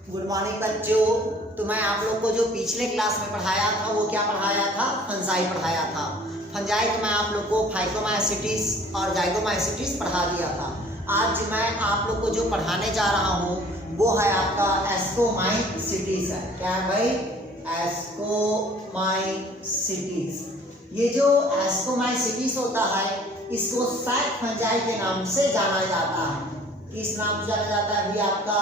Good morning बच्चों। तो मैं आप लोग को जो पिछले क्लास में पढ़ाया था वो क्या पढ़ाया था? फंजाई पढ़ाया था। फंजाई तो मैं आप लोग को फाइकोमाइसिटिस और जाइगोमाइसिटिस पढ़ा दिया था। आज मैं आप लोग को जो पढ़ाने जा रहा हूँ वो है आपका एस्कोमाइसिटिस है। क्या है भाई? एस्कोमाइसिटिस। ये जो एस्कोमाइसिटिस होता है इसको सैक फंजाई के नाम से जाना जाता है। किस नाम से जाना जाता है? अभी आपका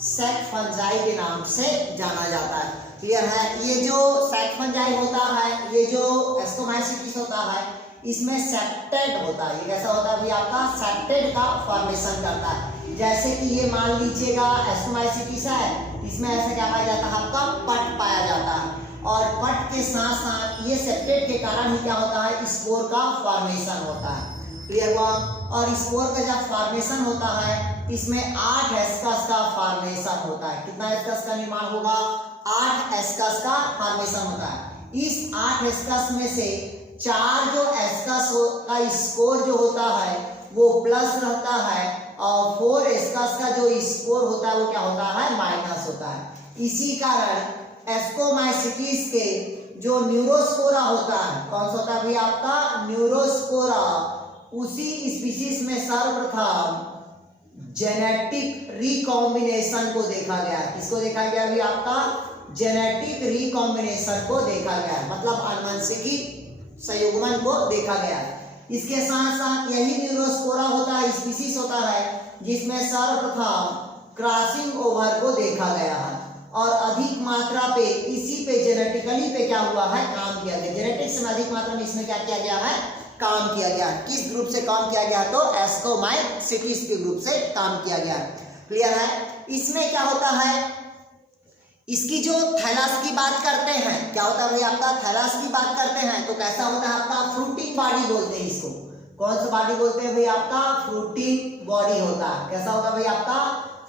सैक फंजाई के नाम से जाना जाता है। क्लियर है? ये जो सैक फंजाई होता है, ये जो एस्कोमाइसिटिस होता है, इसमें सेप्टेड होता है। ये कैसा होता है? अभी आपका सेप्टेड का फॉर्मेशन करता है। जैसे कि ये मान लीजिएगा एस्कोमाइसिटिस है, इसमें ऐसा क्या पाया जाता है? आपका पट पाया जाता है और पट के साथ साथ ये सेप्टेड के कारण ही क्या होता है? स्पोर का फॉर्मेशन होता है। क्लियर हुआ? और स्पोर का जब फॉर्मेशन होता है इसमें 8 एस्कस का फॉर्मेशन होता है। कितना एस्कस का निर्माण होगा? 8 एस्कस का फॉर्मेशन होता है। इस 8 एस्कस में से 4 जो एस्कस का स्कोर जो होता है वो प्लस रहता है और 4 एस्कस का जो स्कोर होता है वो क्या होता है? माइनस होता है। इसी कारण एस्कोमाइसिटिस के जो न्यूरोस्पोरा होता है, कौन सा होता है भाई आपका? न्यूरोस्पोरा। उसी स्पीशीज में सर्वप्रथम जेनेटिक रिकॉम्बिनेशन को देखा गया है। किसको देखा गया अभी? आपका जेनेटिक रिकॉम्बिनेशन को देखा गया है, मतलब आनुवंशिकी संयुग्मन को देखा गया है। इसके साथ साथ यही न्यूरोस्पोरा होता है, स्पीशीज होता है जिसमें सर्वप्रथम क्रॉसिंग ओवर को देखा गया है और अधिक मात्रा पे इसी पे जेनेटिकली पे क्या हुआ है? काम किया गया। जेनेटिक्स में अधिक मात्रा में इसमें क्या किया गया है? काम किया गया। किस ग्रुप से काम किया गया? तो एस्कोमाइसिटिस के ग्रुप से काम किया गया। क्लियर है? इसमें क्या होता है? इसकी जो थैलस की बात करते हैं, क्या होता है भाई आपका? थैलस की बात करते हैं तो कैसा होता है आपका? फ्रूटिंग बॉडी बोलते हैं इसको। कौन सा बॉडी बोलते हैं भाई? आपका फ्रूटिंग बॉडी होता है। कैसा होगा भाई आपका?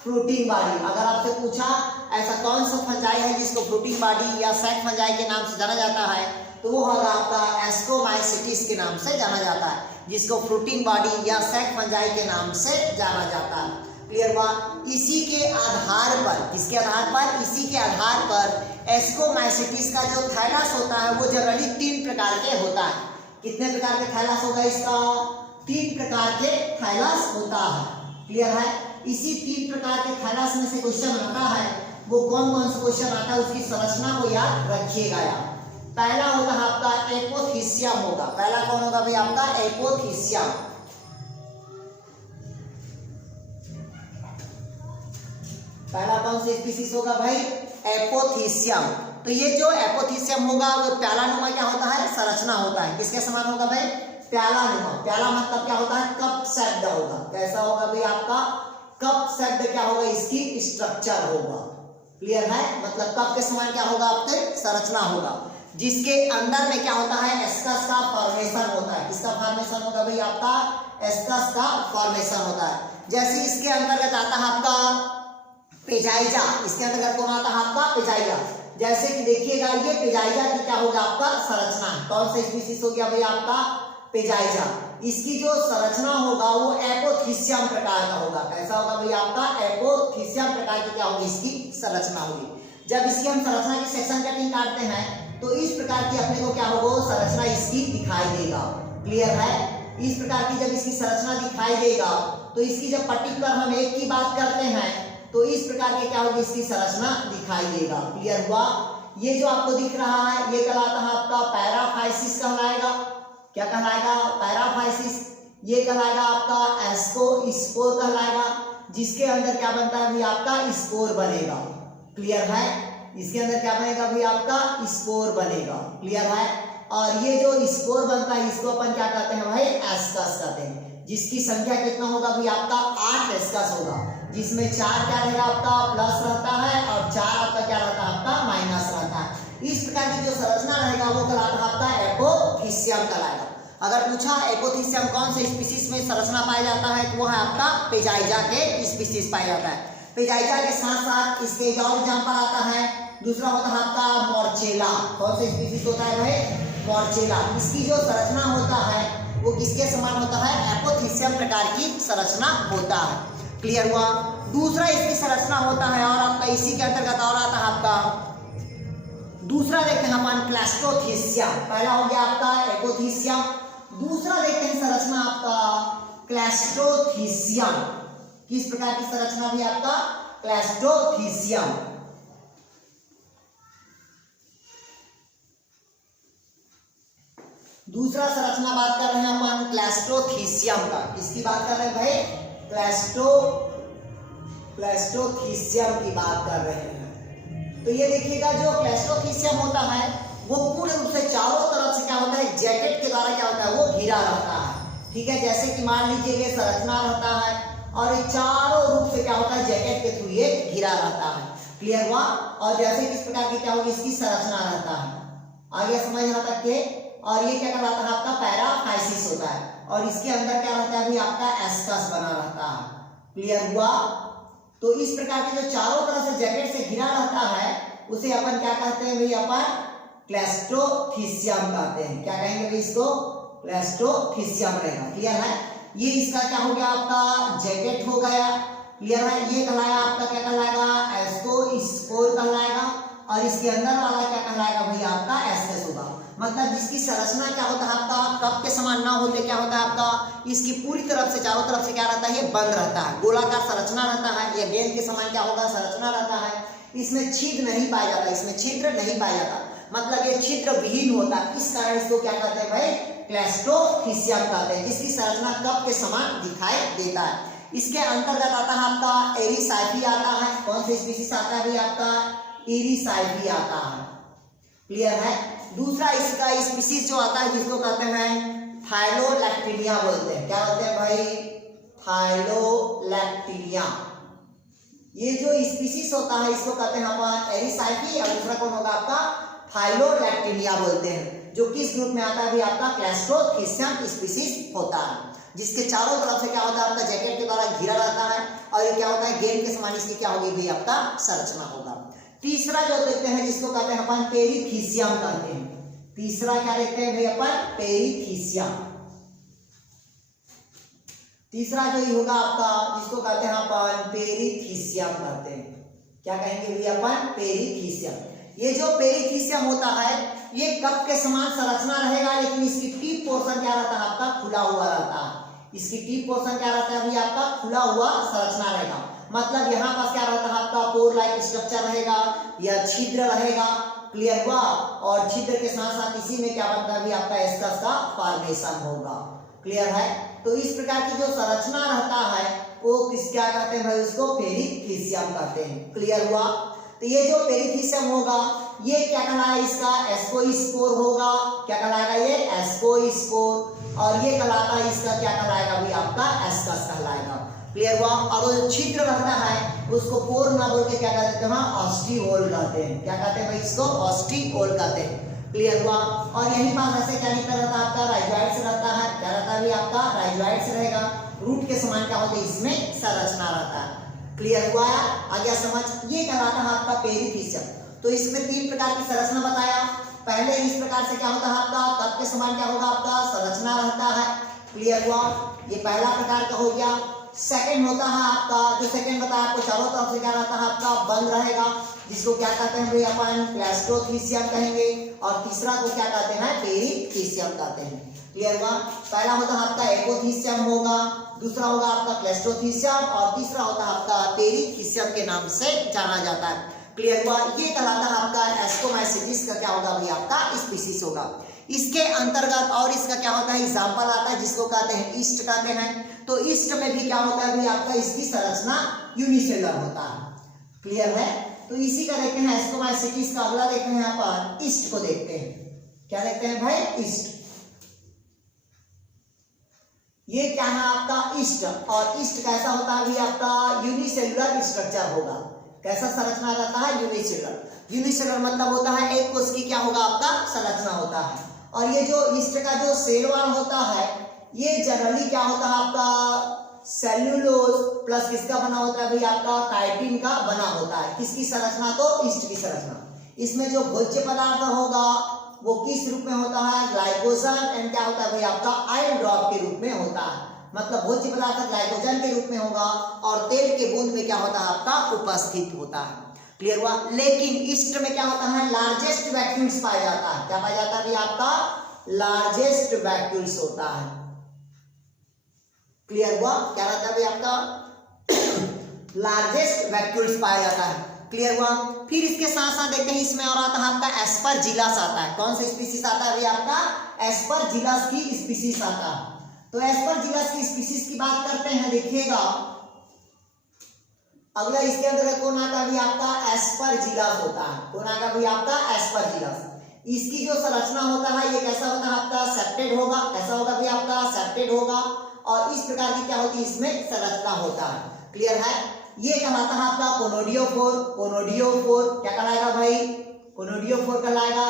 Fruiting body. अगर आपसे पूछा ऐसा कौन सा फंजाई है जिसको फ्रूटिंग बॉडी या सैक फंजाई के नाम से जाना जाता है, तो वो होगा आपका एस्कोमाइसिटिस के नाम से जाना जाता है, जिसको फ्रूटिंग बॉडी या सैक फंजाई के नाम से जाना जाता है। क्लियर हुआ? इसी के आधार पर, किसके आधार पर? इसी के आधार पर एस्कोमाइसिटिस का जो थैलस होता है वो जनरली 3 प्रकार के होता है। कितने प्रकार के थैलस होगा इसका? 3 प्रकार के थैलस होता है। क्लियर है? इसी 3 प्रकार के थैलस में से क्वेश्चन आता है, वो कौन कौन सा क्वेश्चन आता है उसकी संरचना को याद रखिएगा यार। पहला होगा आपका एपोथीसियम होगा। पहला कौन होगा भाई आपका? एपोथीसियम। पहला कौन सी स्पीशीज होगा भाई? एपोथीसियम। तो ये जो एपोथीसियम होगा वो प्यालानुमा क्या होता है? संरचना होता है। किसके समान होगा भाई? प्यालानुमा। प्याला मतलब क्या होता है? कप शब्द होगा। कैसा होगा भाई आपका? कप शब्द क्या होगा? इसकी स्ट्रक्चर होगा। क्लियर है? मतलब कप के समान क्या होगा? आपके संरचना होगा जिसके अंदर में क्या होता है? एस्कस का फॉर्मेशन होता है। किसका फॉर्मेशन होगा भाई आपका? एस्कस का फॉर्मेशन होता है। जैसे इसके अंतर्गत आता है आपका पेजाइजा। इसके अंतर्गत कौन आता है? आपका पेजाइजा। जैसे कि देखिएगा ये पेजाइजा की क्या होगा? आपका संरचना। कौन सा स्पीशीज हो गया भाई आपका? पेजाइजा। इसकी जो संरचना होगा वो एपोथीसियम प्रकार का होगा। कैसा होगा भाई आपका? एपोथीसियम प्रकार की क्या होगी? इसकी संरचना होगी। जब इसकी हम संरचना की सेक्शन कटिंग काटते हैं तो इस प्रकार की अपने को क्या होगा? संरचना इसकी दिखाई देगा। क्लियर है? इस प्रकार की जब इसकी संरचना दिखाई देगा तो इसकी जब पर्टिकुलर हम एक की बात करते हैं तो इस प्रकार के क्या होगी? इसकी संरचना दिखाई देगा। क्लियर हुआ? ये जो आपको दिख रहा है ये कहलाता है आपका पैराफाइसिस कहलाएगा। क्या कहलाएगा? पैराफाइसिस। ये कहलाएगा आपका एस्कोस्पोर कहलाएगा, जिसके अंदर क्या बनता है भाई? आपका स्पोर बनेगा। क्लियर है? इसके अंदर क्या बनेगा भाई? आपका स्पोर बनेगा। क्लियर है? और ये जो स्पोर बनता है इसको अपन क्या कहते हैं भाई? एस्कस कहते हैं। जिसकी संख्या कितना होगा भाई? आपका 8 एस्कस होगा, जिसमें 4 क्या रहेगा? आपका प्लस रहता है और 4 आपका क्या रहता है? आपका माइनस रहता है। इस प्रकार की जो संरचना रहेगा वो कहलाता है आपका एपोथीसियम कहलाएगा। अगर पूछा एपोथीसियम कौन से स्पीशीज में संरचना पाया जाता है तो वो है आपका पेजाइजा के स्पीशीज पाया जाता है। पेजाइजा के साथ साथ इसके एक और एग्जाम्पल आता है, दूसरा होता है आपका मॉर्चेला। कौन सा स्पीशीज होता है भाई? मॉर्चेला। इसकी जो संरचना होता है वो किसके समान होता है? एपोथीसियम प्रकार की संरचना होता है। क्लियर हुआ? दूसरा इसकी संरचना होता है और आपका इसी के अंतर्गत और आता है आपका दूसरा देखते हैं अपन क्लैस्ट्रोथीसियम। पहला हो गया आपका एपोथीसियम, दूसरा देखते हैं संरचना आपका क्लैस्ट्रोथीसियम। किस प्रकार की संरचना भी आपका क्लैस्ट्रोथीसियम। दूसरा संरचना बात कर रहे हैं अपन क्लैस्ट्रोथीसियम का। किसकी बात कर रहे हैं भाई? क्लैस्ट्रोथीसियम की बात कर रहे हैं। तो ये देखिएगा जो क्लैस्ट्रोथीसियम होता है वो पूर्ण रूप से चारों तरफ से क्या होता है, जैकेट के द्वारा क्या होता है, वो घिरा रहता है। ठीक है, जैसे कि मान लीजिए ये संरचना रहता है और ये चारों रूप से क्या होता है, जैकेट के थ्रू ये घिरा रहता है। क्लियर हुआ? और जैसे किस प्रकार की क्या होगी, इसकी संरचना रहता है। आगे समझ रहा तक के। और ये क्या कहलाता है आपका पैराफाइसिस होता है और इसके अंदर क्या रहता है भी आपका एस्कस बना रहता है। क्लियर हुआ? तो इस प्रकार के जो चारों तरफ से जैकेट से घिरा रहता है उसे अपन क्या कहते हैं भाई, अपन क्लैस्ट्रोथीसियम कहते हैं। क्या कहेंगे भाई इसको? क्लैस्ट्रोथीसियम रहेगा। क्लियर है? ये इसका क्या हो गया, आपका जैकेट हो गया। क्लियर है? ये कहलाया आपका क्या कहलाएगा, एस्कोस्पोर कहलाएगा और इसके अंदर वाला क्या कहलाएगा भाई आपका एस्कस होगा। मतलब जिसकी संरचना क्या होता है आपका कप के समान ना होते क्या होता है आपका, इसकी पूरी तरफ से चारों तरफ से क्या रहता है, ये बंद रहता है, गोलाकार संरचना रहता है। ये गेंद के समान क्या होगा, संरचना रहता है। इसमें छिद्र नहीं पाया जाता, इसमें छिद्र नहीं पाया जाता, मतलब ये छिद्र विहीन होता है। इस कारण इसको क्या कहते हैं भाई, क्लैस्ट्रोथीसियम कहते हैं, जिसकी संरचना कप के समान दिखाई देता है। इसके अंतर्गत आता है आपका एरिसाइफी आता है। कौन सी स्पीसीज आता है भाई आपका, एरिसाइफी आता है। क्लियर है? दूसरा इसका स्पीसीज जो आता है जिसको कहते हैं थाइलोलैक्टिनिया बोलते हैं। क्या बोलते हैं भाई, थाइलोलैक्टिनिया। ये जो स्पीसीज होता है इसको कहते हैं अपन एरिसाइफी और दूसरा कौन होगा आपका थाइलोलैक्टिनिया बोलते हैं, जो किस ग्रुप में आता है भी आपका क्लैस्ट्रोथीसियम स्पीसीज होता है, जिसके चारों तरफ से क्या होता है आपका जैकेट के द्वारा घिरा रहता है और ये क्या होता है, गेंद के समान इसकी क्या होगी भी आपका संरचना होगा। तीसरा जो देखते हैं जिसको कहते हैं अपन पेरिथीसियम कहते हैं। तीसरा क्या देखते हैं भाई अपन, पेरिथीसियम। तीसरा जो ही होगा आपका जिसको कहते हैं अपन पेरिथीसियम कहते हैं। क्या कहेंगे भाई अपन, पेरिथीसियम। ये जो पेरिथीसियम होता है ये कप के समान संरचना रहेगा, लेकिन इसकी टिप पोर्शन क्या रहता है आपका, खुला हुआ रहता है। इसकी टिप पोर्शन क्या रहता है भाई आपका, खुला हुआ संरचना रहेगा। मतलब यहाँ पास क्या रहता है आपका पोर लाइक स्ट्रक्चर रहेगा या छिद्र रहेगा। क्लियर हुआ? और छिद्र के साथ साथ इसी में क्या बनता है भी आपका एस्कस का फॉर्मेशन होगा। क्लियर है? तो इस प्रकार की जो संरचना रहता है वो किस क्या कहते हैं भाई, उसको पेरिथीसियम कहते हैं। क्लियर हुआ? तो ये जो पेरिथीसियम होगा ये क्या कहलाएगा, इसका एस्कोस्पोर होगा। क्या कहलाएगा, ये एस्कोस्पोर। और ये कहलाता है इसका क्या कहलाएगा भी आपका एस्कस कहलाएगा। क्लियर हुआ? और जो छिद्र रहता है उसको पोर ना बोल के क्या कहते हैं, ऑस्टियोल कहते हैं। क्या कहते हैं भाई इसको, ऑस्टियोल कहते हैं। क्लियर हुआ? और यही पास ऐसे क्या निकल रहता है आपका, राइजोइड्स रहता है। क्या रहता है भी आपका, राइजोइड्स रहेगा। रूट के समान क्या होते हैं, इसमें संरचना रहता है। क्लियर हुआ? आ गया समझ? ये कहलाता है आपका पेरिथीसियम। तो इसमें तीन प्रकार की संरचना बताया। पहले इस प्रकार से क्या होता है आपका, कप के समान क्या होगा आपका संरचना रहता है। क्लियर हुआ? ये पहला प्रकार का हो गया। सेकंड होता है आपका, जो सेकंड बताया आपको, चारों तरफ से क्या रहता है आपका बंद रहेगा, जिसको क्या कहते हैं भाई अपन क्लैस्ट्रोथीसियम कहेंगे। और तीसरा को क्या कहते हैं, पेरिथीसियम कहते हैं। क्लियर हुआ? पहला होता है आपका एपोथीसियम होगा, दूसरा होगा आपका क्लैस्ट्रोथीसियम और तीसरा होता है आपका पेरिथीसियम के नाम से जाना जाता है। क्लियर हुआ? ये कहलाता है आपका एस्कोमाइसिटिस का क्या होगा भाई आपका स्पीसीज होगा। इसके अंतर्गत और इसका क्या होता है, एग्जाम्पल आता है जिसको कहते हैं ईस्ट कहते हैं। तो ईस्ट में भी क्या होता है भाई आपका, इसकी संरचना यूनिसेलुलर होता है। क्लियर है? तो इसी का देखते हैं एस्कोमाइसिटिस का। अगला देखते हैं अपन ईस्ट को देखते हैं। क्या देखते हैं भाई, ईस्ट। ये क्या है आपका ईस्ट। और ईस्ट कैसा होता है भाई आपका, यूनिसेलुलर स्ट्रक्चर होगा। कैसा संरचना रहता है, यूनिसेलुलर। यूनिसेलुलर मतलब होता है एक कोश की क्या होगा आपका संरचना होता है। और ये जो ईस्ट का जो सेल वॉल होता है ये जनरली क्या होता है आपका सेल्यूलोज प्लस किसका बना होता है भाई आपका, काइटिन का बना होता है। किसकी संरचना, तो ईस्ट की संरचना। इसमें जो भोज्य पदार्थ होगा वो किस रूप में होता है, ग्लाइकोजन एंड क्या होता है भाई आपका आयन ड्रॉप के रूप में होता है। मतलब भोज्य पदार्थ ग्लाइकोजन के रूप में होगा और तेल के बूंद में क्या होता है आपका उपस्थित होता है। क्लियर हुआ। लेकिन ईस्ट में क्या होता है, लार्जेस्ट वैक्यूल्स पाया जाता है। क्या पाया जाता है भी आपका, लार्जेस्ट वैक्यूल्स होता है। क्लियर हुआ। क्या रहता है भी आपका, लार्जेस्ट वैक्यूल्स पाया जाता है। क्लियर हुआ। फिर इसके साथ साथ देखते हैं इसमें और आता है आपका एस्परजिलस आता है। कौन सा स्पीसीज आता है भी आपका, एस्परजिलस की स्पीसीज आता है। तो एस्परजिलस की स्पीसीज की बात करते हैं, देखिएगा अगला इसके अंदर कौन आता भी आपका, एस्परजिलस होता है। कौन आएगा भी आपका, एस्परजिलस। इसकी जो संरचना होता है ये कैसा होता है आपका, सेप्टेड होगा। कैसा होगा भी आपका, सेप्टेड होगा। और इस प्रकार की क्या होती है इसमें संरचना होता है। क्लियर है। ये कहलाता है आपका कोनोडियोफोर। कोनोडियोफोर क्या कहलाएगा भाई, कोनोडियोफोर कहलाएगा।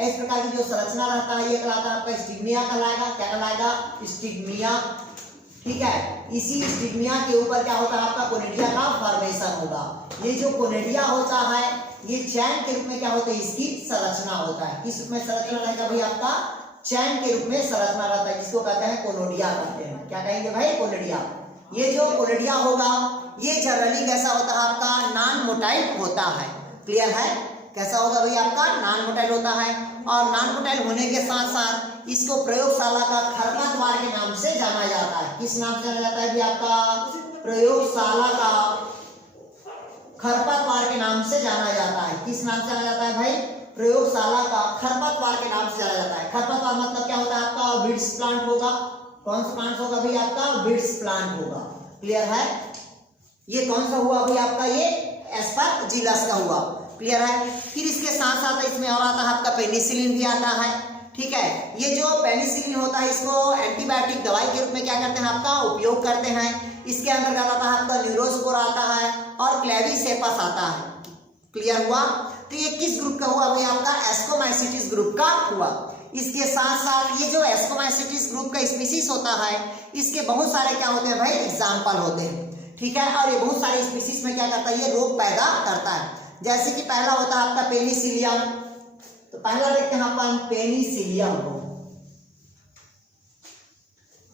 इस प्रकार की जो संरचना रहता है ये कहलाता है आपका स्टिग्मिया कहलाएगा। क्या कहलाएगा, स्टिग्मिया। ठीक है। इसी स्टिग्मिया के ऊपर क्या होता है आपका, कोनिडिया का फॉर्मेशन होगा। ये जो कोनिडिया होता है ये चैन के रूप में क्या होता है, इसकी संरचना होता है। किस रूप में संरचना रहेगा भाई आपका, चैन के रूप में संरचना रहता है, जिसको कहते हैं कोनोडिया कहते हैं। क्या कहेंगे भाई, कोनोडिया। ये जो कोनोडिया होगा ये जनरली कैसा होता है आपका, नॉन मोटाइल होता है। क्लियर है। कैसा होगा भाई आपका, नॉन मोटाइल होता है। और नॉन मोटाइल होने के साथ साथ इसको प्रयोगशाला का खरपतवार के नाम से जाना जाता है। किस नाम से जाना जाता है भी आपका, प्रयोगशाला का खरपतवार के नाम से जाना जाता है। किस नाम से जाना जाता है भाई, प्रयोगशाला का खरपतवार के नाम से जाना जाता है। खरपतवार मतलब क्या होता है आपका, वीड्स प्लांट होगा। कौन सा प्लांट होगा भाई आपका, वीड्स प्लांट होगा। क्लियर है। ये कौन सा हुआ भाई आपका, ये एस्परजिलस का हुआ। क्लियर है। फिर इसके साथ साथ इसमें और आता है आपका पेनिसिलिन भी आता है। ठीक है। ये जो पेनिसिलिन होता है इसको एंटीबायोटिक दवाई के रूप में क्या करते हैं आपका, उपयोग करते हैं। इसके अंदर आता है आपका न्यूरोस्पोर आता है और क्लेविसेपस आता है। क्लियर हुआ। तो ये किस ग्रुप का हुआ भाई आपका, एस्कोमाइसिटिस ग्रुप का हुआ। इसके साथ साथ ये जो एस्कोमाइसिटिस ग्रुप का स्पीसीज होता है इसके बहुत सारे क्या होते हैं भाई, एग्जाम्पल होते हैं। ठीक है। और ये बहुत सारे स्पीसीज में क्या करता है, ये रोग पैदा करता है। जैसे कि पहला होता है आपका पेनिसिलियम। तो पहला देखते हैं अपन पेनिसिलियम को।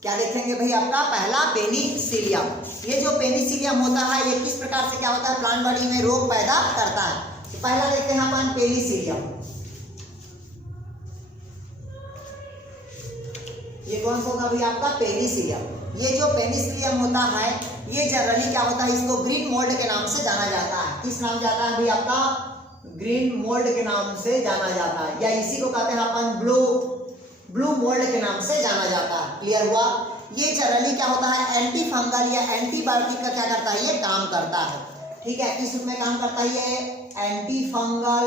क्या देखेंगे भाई आपका, पहला पेनिसिलियम। ये जो पेनिसिलियम होता है ये किस प्रकार से क्या होता है, प्लांट बॉडी में रोग पैदा करता है। तो पहला देखते हैं अपन पेनिसिलियम। ये कौन सा होगा भाई आपका, पेनिसिलियम। ये जो पेनिसिलियम होता है ये जनरली क्या होता है, इसको ग्रीन मोल्ड के नाम से जाना जाता है। किस नाम जाता है भाई आपका, ग्रीन मोल्ड के नाम से जाना जाता है, या इसी को कहते हैं अपन ब्लू मोल्ड के नाम से जाना जाता है। क्लियर हुआ। ये जनरली क्या होता है, एंटी फंगल या एंटीबायोटिक का क्या करता है, ये काम करता है। ठीक है। किस रूप में काम करता है, ये एंटी फंगल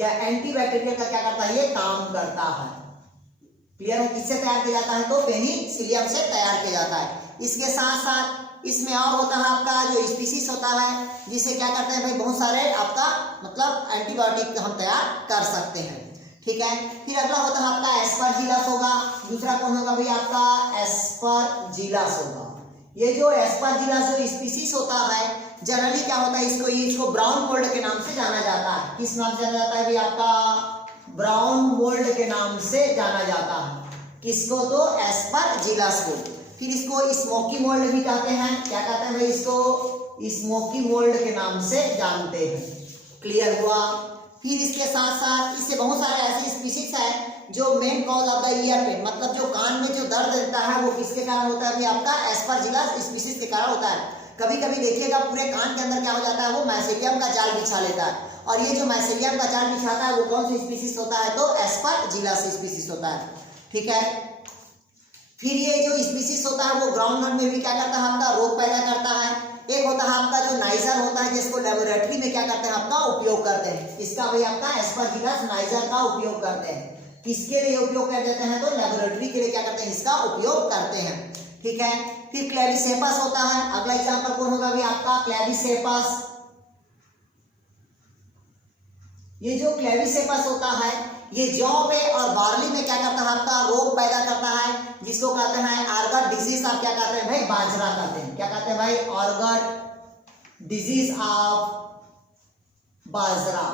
या एंटीबैक्टीरियल का क्या करता है, ये काम करता है। क्लियर है। किससे तैयार किया जाता है, तो पेनिसिलियम से तैयार किया जाता है। इसके साथ साथ इसमें और होता है आपका जो स्पीसीज होता है जिसे क्या करते हैं भाई, बहुत सारे आपका मतलब एंटीबायोटिक हम तैयार कर सकते हैं। ठीक है। फिर अगला होता है आपका एस्परजिलस होगा। दूसरा कौन होगा भाई आपका, एस्परजिलस होगा। ये जो एस्परजिलस जो स्पीसीज होता है जनरली क्या होता है, इसको ब्राउन मोल्ड के नाम से जाना जाता है। किस नाम से जाना जाता है भाई आपका, ब्राउन मोल्ड के नाम से जाना जाता है। किसको, तो एस्परजिलस को। फिर इसको स्मोकी मोल्ड भी कहते हैं। क्या कहते हैं भाई, इसको स्मोकी मोल्ड के नाम से जानते हैं। क्लियर हुआ। फिर इसके साथ साथ इससे बहुत सारे ऐसे स्पीसीज है जो main cause of the ear pain, मतलब जो कान में जो दर्द देता है वो किसके कारण होता है भाई आपका, एस्परजिलस स्पीसीज के कारण होता है। कभी कभी देखिएगा पूरे कान के अंदर क्या हो जाता है, वो माइसेलियम का जाल बिछा लेता है। और ये जो माइसेलियम का जाल बिछाता है वो कौन सी स्पीसीज होता है, तो एस्परजिलस स्पीसीज होता है। ठीक है। फिर ये जो स्पीसीज होता है वो ग्राउंड नट में भी क्या करता है आपका, रोग पैदा करता है। एक होता है आपका जो नाइजर होता है जिसको लेबोरेटरी में क्या करते हैं आपका, उपयोग करते हैं। इसका भाई आपका एस्परजिलस नाइजर का उपयोग करते हैं। किसके लिए उपयोग कर देते हैं, तो लेबोरेटरी के लिए क्या करते हैं, इसका उपयोग करते हैं। ठीक है। फिर क्लेविसेपस होता है। अगला एग्जाम्पल कौन होगा भाई आपका, क्लेविसेपस। ये जो क्लेविसेपस होता है ये जौ में और बार्ली में क्या करता है आपका, रोग पैदा करता है, जिसको कहते हैं ऑर्गन डिजीज। आप क्या कहते हैं भाई, बाजरा कहते हैं। क्या कहते हैं भाई, ऑर्गन डिजीज ऑफ बाजरा।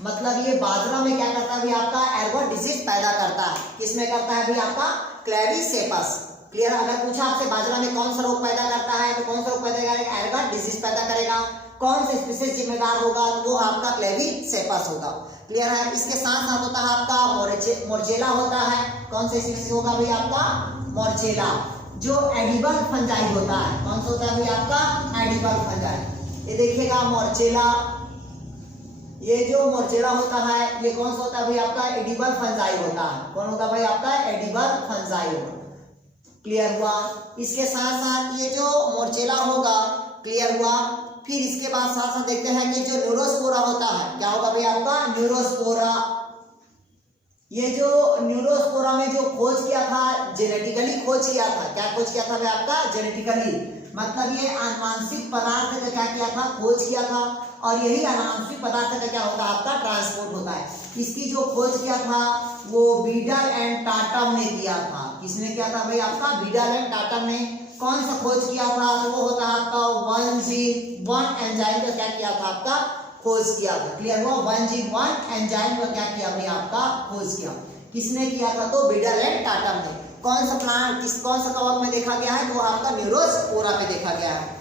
मतलब ये बाजरा में क्या करता है भाई आपका, ऑर्गन डिजीज पैदा करता है। किसमें करता है भाई आपका, क्लेविसेपस। क्लियर। अगर पूछा आपसे बाजरा में कौन सा रोग पैदा करता है तो कौन सा रोग पैदा करेगा, एरगट डिजीज पैदा करेगा। कौन से स्पीशीज जिम्मेदार होगा तो वो आपका क्लेविसेपस होगा। क्लियर है। इसके साथ साथ होता है आपका मोर्जेला होता है। कौन सा स्पीशीज होगा भाई आपका, मोर्जेला, जो एडिबल फंजाई होता है। कौन सा होता है भाई आपका, एडिबल फंजाई। ये देखिएगा मोर्जेला, ये जो मोर्जेला होता है ये कौन सा होता है भाई आपका, एडिबल फंजाई होता है। कौन होता है भाई आपका, एडिबल फंजाई होगा। क्लियर हुआ। इसके साथ साथ ये जो मोर्जेला होगा, क्लियर हुआ। फिर इसके बाद साथ साथ देखते हैं कि जो न्यूरोस्पोरा होता है, क्या होगा भाई आपका, न्यूरोस्पोरा। ये जो न्यूरोस्पोरा में जो खोज किया था, जेनेटिकली खोज किया था। क्या खोज किया था भाई आपका, जेनेटिकली, मतलब ये आनुवांशिक पदार्थ का क्या किया था, खोज किया था। और यही आनुवांशिक पदार्थ का क्या होता है आपका, ट्रांसपोर्ट होता है। इसकी जो खोज किया था वो बीडल एंड टाटम ने किया था। किसने किया था भाई आपका, बीडल एंड टाटम ने। कौन सा खोज किया था, तो वो होता है आपका वन एंजाइम का क्या किया था आपका, खोज किया था। क्लियर हुआ। वन एंजाइम का क्या किया भाई आपका, खोज किया। किसने किया था, तो बीडल एंड टाटम ने। कौन सा प्लांट कौन सा कवक में देखा गया है, तो आपका न्यूरोस्पोरा पे देखा गया है।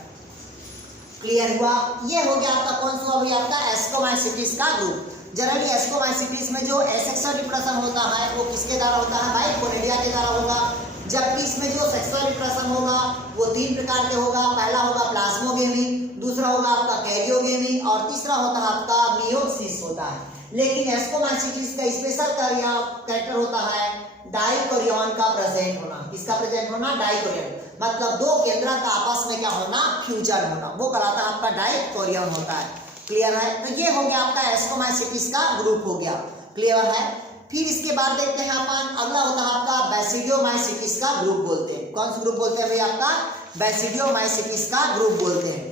क्लियर हुआ। ये हो गया आपका कौन सा भाई आपका, एस्कोमाइसिटीज का ग्रुप। जनरली एस्कोमाइसिटीज में जो एसेक्सुअल रिप्रोडक्शन होता है वो किसके द्वारा होता है भाई, कोनिडिया के द्वारा होगा। जबकि इसमें जो सेक्सुअल रिप्रोडक्शन होगा वो 3 प्रकार के होगा। पहला होगा प्लाज्मोगेमी, दूसरा होगा आपका कैरियोगेमी और तीसरा होता है आपका मियोसिस होता है। लेकिन एस्कोमाइसिटीज का स्पेशल कैरेक्टर होता है डाइकोरियन का प्रेजेंट होना। किसका प्रेजेंट होना, डाइकोरियन, मतलब 2 केंद्रक का आपस में क्या होना, फ्यूजन होना, वो कहलाता है आपका डाइकोरियन होता है। क्लियर है। तो ये हो गया आपका एस्कोमाइसिटीज का ग्रुप हो गया। क्लियर है। फिर इसके बाद देखते हैं अपन, अगला होता है आपका बैसिडियोमाइसिटीज का ग्रुप बोलते हैं। कौन सा ग्रुप बोलते हैं भाई आपका, बैसिडियोमाइसिटीज का ग्रुप बोलते हैं।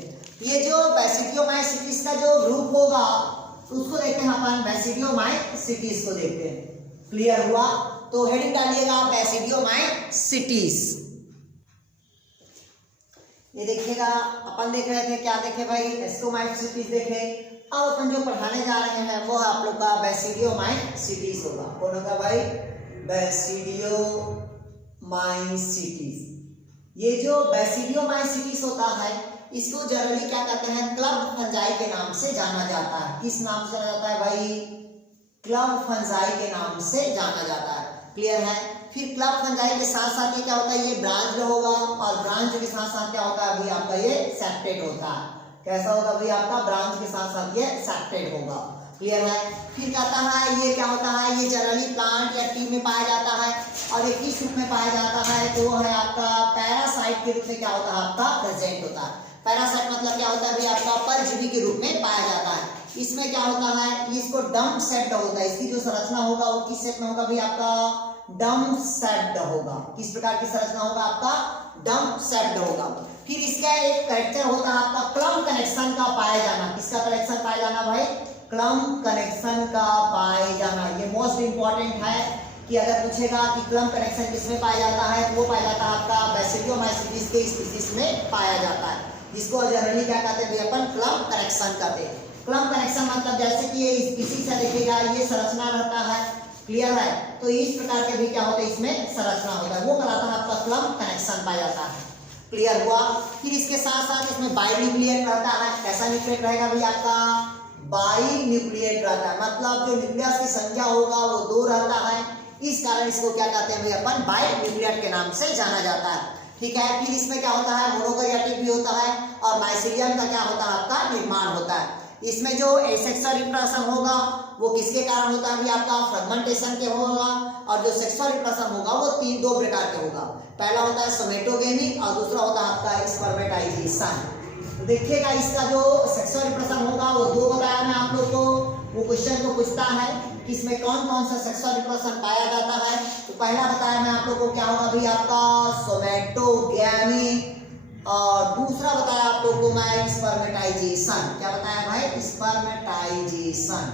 ये जो बैसिडियोमाइसिटीज का जो ग्रुप होगा उसको देखते हैं अपन, बैसिडियोमाइसिटीज को देखते हैं। क्लियर हुआ। तो हेडिंग डालिएगा बैसिडियोमाइसिटीज। ये देखिएगा, अपन देख रहे थे क्या देखे भाई, एस्कोमाइसिटीज देखे। अब अपन जो पढ़ाने जा रहे हैं वो आप लोग का बैसिडियोमाइसिटीज होगा। कौन होगा भाई, बैसिडियोमाइसिटीज। ये जो बैसिडियोमाइसिटीज होता है इसको जनरली क्या कहते हैं, क्लब फंजाई के नाम से जाना जाता है। किस नाम से जाना जाता है भाई, क्लब फंजाई के नाम से जाना जाता है। क्लियर है। फिर क्लब फंजाई के साथ साथ ये क्या होता है, ये ब्रांच होगा और ब्रांच के साथ साथ क्या होता है अभी आपका ये सेप्टेड होता है। कैसा होगा भाई आपका, ब्रांच के साथ साथ ये सेप्टेड होगा। क्लियर है। फिर कहता है ये क्या होता है, ये जनरली प्लांट या ट्री में पाया जाता है और एक किस रूप में पाया जाता है, तो वो है आपका पैरासाइट के रूप में क्या होता है आपका प्रेजेंट होता है। पैरासाइट मतलब क्या होता है भाई आपका, परजीवी के रूप में पाया जाता है। इसमें क्या होता है, इसको डंप सेट होता है। इसकी जो संरचना होगा वो किस सेट में होगा भाई आपका, डंप सेट होगा। किस प्रकार की संरचना होगा आपका, डंप सेट होगा। फिर इसका एक कैरेक्टर होता है आपका क्लम्प कनेक्शन का पाया जाना। किसका कनेक्शन पाया जाना भाई, क्लम्प कनेक्शन का पाया जाना। ये मोस्ट इंपॉर्टेंट है कि अगर पूछेगा कि क्लम्प कनेक्शन किसमें पाया जाता है तो वो पाया जाता है आपका बैसिडियोमाइसिटीज के स्पीशीज में पाया जाता है, जिसको जनरली क्या कहते हैं अपन, क्लम्प कनेक्शन कहते हैं। क्लम्प कनेक्शन मतलब जैसे कि ये स्पीशीज से देखिएगा ये संरचना रहता है। क्लियर है। तो इस प्रकार के भी क्या होता है, इसमें संरचना होता है, वो कहलाता है आपका क्लम्प कनेक्शन पाया जाता है। क्लियर हुआ। फिर इसके साथ साथ इसमें बाइन्यूक्लिएट रहता है। कैसा न्यूक्लिएट रहेगा भाई आपका, बाइन्यूक्लिएट रहता है, मतलब जो न्यूक्लियस की संख्या होगा वो 2 रहता है। इस कारण इसको क्या कहते हैं भाई अपन, बाइन्यूक्लिएट के नाम से जाना जाता है। ठीक है। फिर इसमें क्या होता है, मोनोकैरियोटिक भी होता है और माइसीलियम का क्या होता है आपका निर्माण होता है। इसमें जो एसेक्सुअल रिप्रोडक्शन होगा वो किसके कारण होता है भी आपका, फर्मेंटेशन के होगा। और जो सेक्सुअल रिप्रोडक्शन होगा वो 2 प्रकार के होगा। पहला होता है सोमेटोगेमी और दूसरा होता है आपका स्पर्मेटाइजेशन। तो देखिएगा इसका जो सेक्सुअल रिप्रोडक्शन होगा वो 2 बताया मैं आप लोग को। वो क्वेश्चन को पूछता है कि इसमें कौन कौन सा सेक्सुअल रिप्रोडक्शन पाया जाता है। तो पहला बताया मैं आप लोग को क्या होगा भाई आपका, सोमेटोगेमी, और दूसरा बताया आप लोगों को मैं स्पर्मेटाइजेशन। क्या बताया भाई, स्पर्मेटाइजेशन।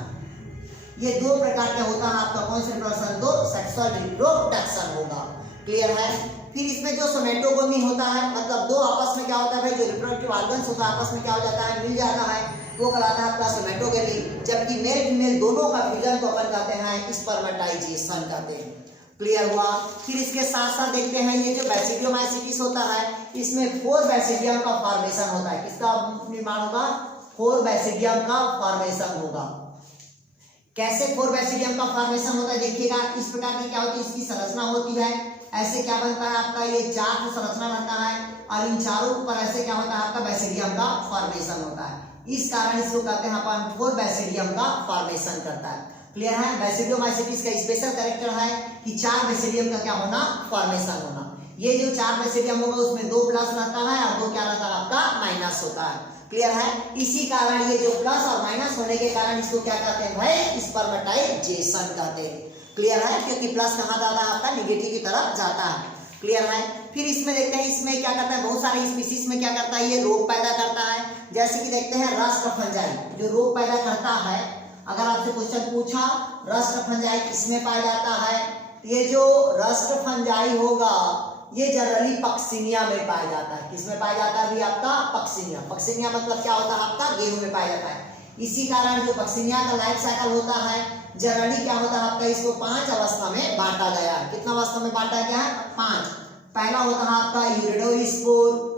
ये 2 प्रकार का होता है आपका कौन सा रिप्रोडक्शन, 2 सेक्सुअल रिप्रोडक्शन होगा। क्लियर है। फिर इसमें जो सोमेटोगेमी होता है मतलब 2 आपस में क्या होता है भाई, जो रिप्रोडक्टिव ऑर्गन्स होता है आपस में क्या हो जाता है, मिल जाता है, वो कहलाता है आपका सोमेटोगेमी। जबकि मेल फीमेल दोनों का फ्यूजन को अपन कहते हैं स्पर्मेटाइजेशन कहते हैं। क्लियर हुआ। फिर इसके साथ साथ देखते हैं ये जो बैसिडियोमाइसिटिस होता है इसमें 4 बैसिडियम का फॉर्मेशन होता है। किसका निर्माण होगा? 4 बैसिडियम का फॉर्मेशन होगा। कैसे 4 बैसिडियम का फॉर्मेशन होता है देखिएगा। इस प्रकार की क्या होती है, इसकी संरचना होती है। ऐसे क्या बनता है आपका, ये 4 संरचना बनता है और इन चारों ऊपर ऐसे क्या होता है आपका बैसिडियम का फॉर्मेशन होता है। इस कारण इसको कहते हैं अपन 4 बैसिडियम का फॉर्मेशन करता है। क्लियर है। बैसिडियोमाइसिटिस का स्पेशल कैरेक्टर है कि 4 बैसिडियम का क्या होना, फॉर्मेशन होना। ये जो 4 बैसिडियम होगा उसमें 2 प्लस रहता है और 2 क्या रहता है आपका माइनस होता है। क्लियर है। इसी कारण ये जो प्लस और माइनस होने के कारण इसको क्या कहते हैं भाई, स्पर्मेटाइजेशन कहते हैं। क्लियर है, क्योंकि प्लस कहाँ जाता है आपका, निगेटिव की तरफ जाता है। क्लियर है। फिर इसमें देखते हैं इसमें क्या करता है, बहुत सारे स्पीशीज में क्या करता है, ये रोग पैदा करता है। जैसे कि देखते हैं रस्ट फंजाई जो रोग पैदा करता है। अगर आपसे क्वेश्चन पूछा रस्ट फंजाई किसमें पाया जाता है, ये जो रस्ट फंजाई होगा ये जनरली पक्सिनिया में पाया जाता है। किसमें पाया जाता है भी आपका, पक्सिनिया। पक्सिनिया मतलब क्या होता है आपका, गेहूं में पाया जाता है। इसी कारण जो पक्सिनिया का लाइफ साइकिल होता है जनरली क्या होता है आपका, इसको 5 अवस्था में बांटा गया है। कितना अवस्था में बांटा गया है, 5। पहला होता है आपका यूरिडोस्पोर।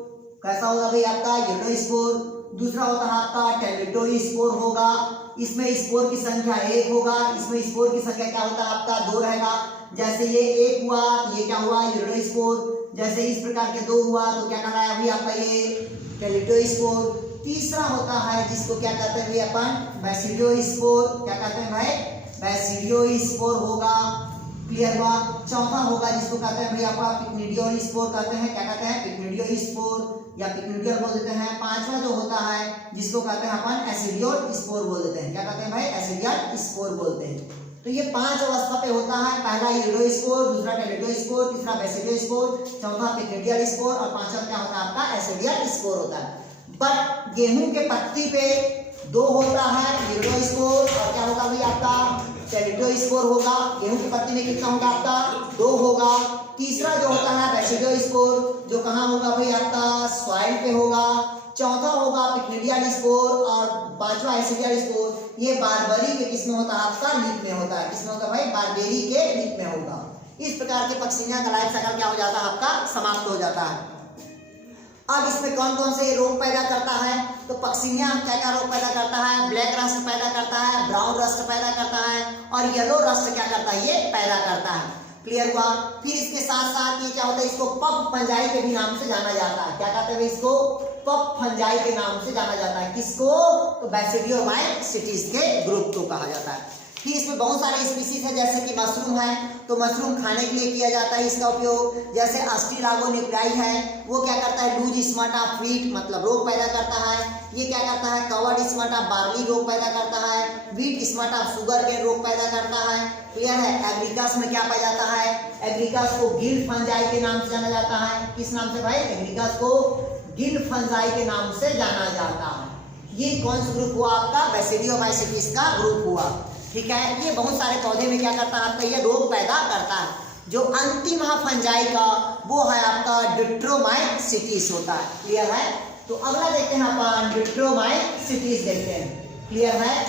कैसा होगा भाई आपका, यूरिडोस्पोर। दूसरा होता है आपका टेलिडोस्पोर होगा। इसमें स्पोर की संख्या 1 होगा। इसमें स्पोर की संख्या क्या होता है आपका, 2 रहेगा। जैसे ये 1 हुआ, ये क्या हुआ, यूरिडोस्पोर। जैसे इस प्रकार के 2 हुआ तो क्या कहलाया अभी आपका, ये टेलिडोस्पोर। तीसरा होता है जिसको क्या कहते हैं भाई अपन, बैसिडियोस्पोर। क्या कहते हैं भाई, बैसिडियोस्पोर होगा। क्लियर हुआ। चौथा होगा जिसको कहते हैं भाई आपका पिक्निडियोस्पोर कहते हैं। क्या कहते हैं, पिक्निडियोस्पोर या पिक्निडियल बोल देते हैं। पांचवा जो होता है जिसको कहते हैं अपन एसिडियोस्पोर बोल देते हैं। क्या कहते हैं भाई, एसिडियोस्पोर बोलते हैं। तो ये 5 अवस्था पे होता है। पहला यूरिडोस्पोर, दूसरा टेलिडोस्पोर, तीसरा बैसिडियोस्पोर, चौथा पिक्निडियोस्पोर और पांचवा क्या होता है आपका, एसिडियोस्पोर होता है। बट गेहूं के पत्ती पे 2 होता है, यूरिडोस्पोर और क्या होगा भाई आपका, टेलिडोस्पोर होगा। गेहूं की पत्ती में कितना होगा आपका, 2 होगा। तीसरा जो होता है बैसिडियोस्पोर जो कहाँ होगा भाई आपका, सॉइल पे होगा। चौथा होगा पिक्निडियोस्पोर और पांचवा एसिडियोस्पोर। ये बारबेरी के किसमें होता है आपका, लीफ में होता है। किसमें होगा भाई, बारबेरी के लीफ में होगा। इस प्रकार के पक्सिनिया का लाइफ साइकिल क्या हो जाता है आपका, समाप्त हो जाता है। अब इसमें कौन कौन से रोग पैदा करता है, तो पक्सिनिया क्या क्या रोग पैदा करता है, ब्लैक रस्ट पैदा करता है, ब्राउन रस्ट पैदा करता है और येलो रस्ट क्या करता है, ये पैदा करता है। क्लियर हुआ। फिर इसके साथ साथ ये क्या होता है, इसको पफ फंजाई के भी नाम से जाना जाता है। क्या कहते हैं इसको, पफ फंजाई के नाम से जाना जाता है। किसको, तो बैसिडियोमाइसिटिस के ग्रुप को कहा जाता है। फिर इसमें बहुत सारे स्पीशीज है जैसे कि मशरूम है, तो मशरूम खाने के लिए किया जाता है इसका उपयोग। जैसे अस्टिलागोनिफ्राई है, वो क्या करता है, लूज स्मट ऑफ व्हीट मतलब रोग पैदा करता है। ये क्या करता है, कवर्ड स्मट ऑफ बार्ली रोग पैदा करता है। Wheat smut of sugarcane रोग पैदा करता है। क्लियर है। एग्रीकस में क्या पाया जाता है, एग्रीकस को गिल्ड फंजाई के नाम से जाना जाता है। किस नाम से भाई, एग्रीकस को गिल्ड फंजाई के नाम से जाना जाता है। ये कौन सा ग्रुप हुआ आपका, बैसिडियोमाइसिटिस का ग्रुप हुआ। ठीक है। ये बहुत सारे पौधे में क्या करता है आपका, ये रोग पैदा करता है। जो अंतिम फंजाई का वो है आपका डिट्रोमाइसिटिस होता है। क्लियर है। तो अगला देखते हैं अपन डिट्रोमाइसिटिस देखते हैं। क्लियर है।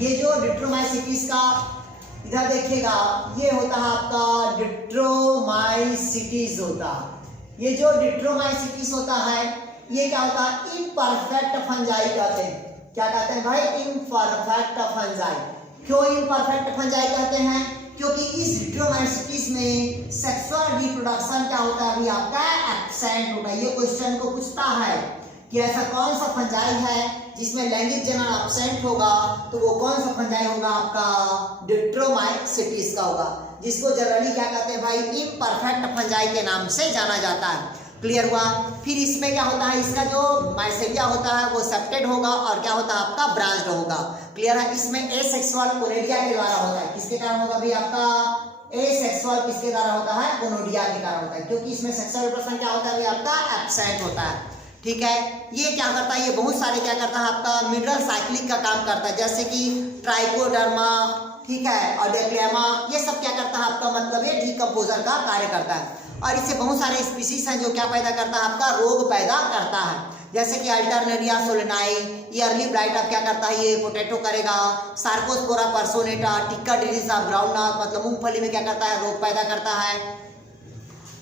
ये जो डिट्रोमाइसिटिस का इधर देखिएगा, ये होता है आपका डिट्रोमाइसिटिस होता है। ये जो डिट्रोमाइसिटिस होता है ये क्या होता है, इम्परफेक्ट फंजाई कहते हैं। क्या कहते हैं भाई, इम्परफेक्ट फंजाई। क्यों इम्परफेक्ट फंजाई कहते हैं, क्योंकि इस डिट्रोमाइसिटिस में सेक्सुअल रिप्रोडक्शन क्या होता है अभी आपका, एब्सेंट होता है। ये क्वेश्चन को पूछता है कि ऐसा कौन सा फंजाई है जिसमें लैंगिक जनन एब्सेंट होगा, तो वो कौन सा फंजाई होगा आपका, डिट्रोमाइसिटिस का होगा, जिसको जनरली क्या कहते हैं भाई, इम्परफेक्ट फंजाई के नाम से जाना जाता है। क्लियर हुआ। फिर इसमें क्या होता है, इसका जो माइसेरिया होता है वो सेप्टेड होगा और क्या होता है आपका, ब्रांच्ड होगा। क्लियर है। इसमें एसेक्सुअल कोनोडिया के द्वारा होता है। किसके कारण होगा भाई आपका, एसेक्सुअल किसके द्वारा होता है, कोनोडिया के कारण होता है, क्योंकि इसमें सेक्सुअल रिप्रोडक्शन क्या होता है भाई आपका, एब्सेंट होता है। ठीक है। ये क्या करता है, ये बहुत सारे क्या करता है आपका मिनरल साइक्लिंग का काम करता है, जैसे कि ट्राइकोडर्मा, ठीक है, और डेक्लेमा, ये सब क्या करता है आपका, मतलब ये डिकम्पोजर का कार्य करता है। और इससे बहुत सारे स्पीशीज हैं जो क्या पैदा करता है आपका, रोग पैदा करता है। जैसे कि अल्टरनेरिया सोलेनाई, ये अर्ली ब्लाइट अब क्या करता है, ये पोटैटो करेगा। सार्कोस्पोरा पर्सोनेटा, टिक्का डिजीज ऑफ ग्राउंडनट मतलब मूंगफली में क्या करता है, रोग पैदा करता है।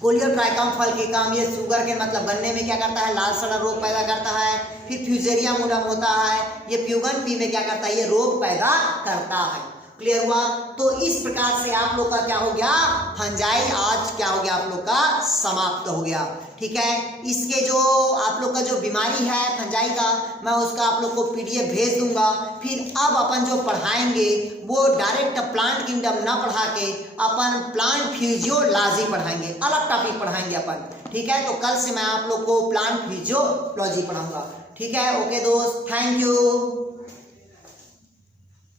कोलियोट्राइकम फल के काम, ये शुगर के मतलब गन्ने में क्या करता है, लाल सड़ा रोग पैदा करता है। फिर फ्यूजेरिया मोडम होता है, ये प्यूगन पी में क्या करता है, ये रोग पैदा करता है। क्लियर हुआ? तो इस प्रकार से आप लोग का क्या हो गया, फंजाई आज क्या हो गया, आप लोग का समाप्त हो गया। ठीक है, इसके जो आप लोग का जो बीमारी है फंजाई का, मैं उसका आप लोग को पीडीएफ भेज दूंगा। फिर अब अपन जो पढ़ाएंगे वो डायरेक्ट प्लांट किंगडम ना पढ़ा के अपन प्लांट फिजियोलॉजी पढ़ाएंगे, अलग टॉपिक पढ़ाएंगे अपन। ठीक है, तो कल से मैं आप लोग को प्लांट फिजियोलॉजी पढ़ाऊंगा। ठीक है, ओके दोस्त, थैंक यू।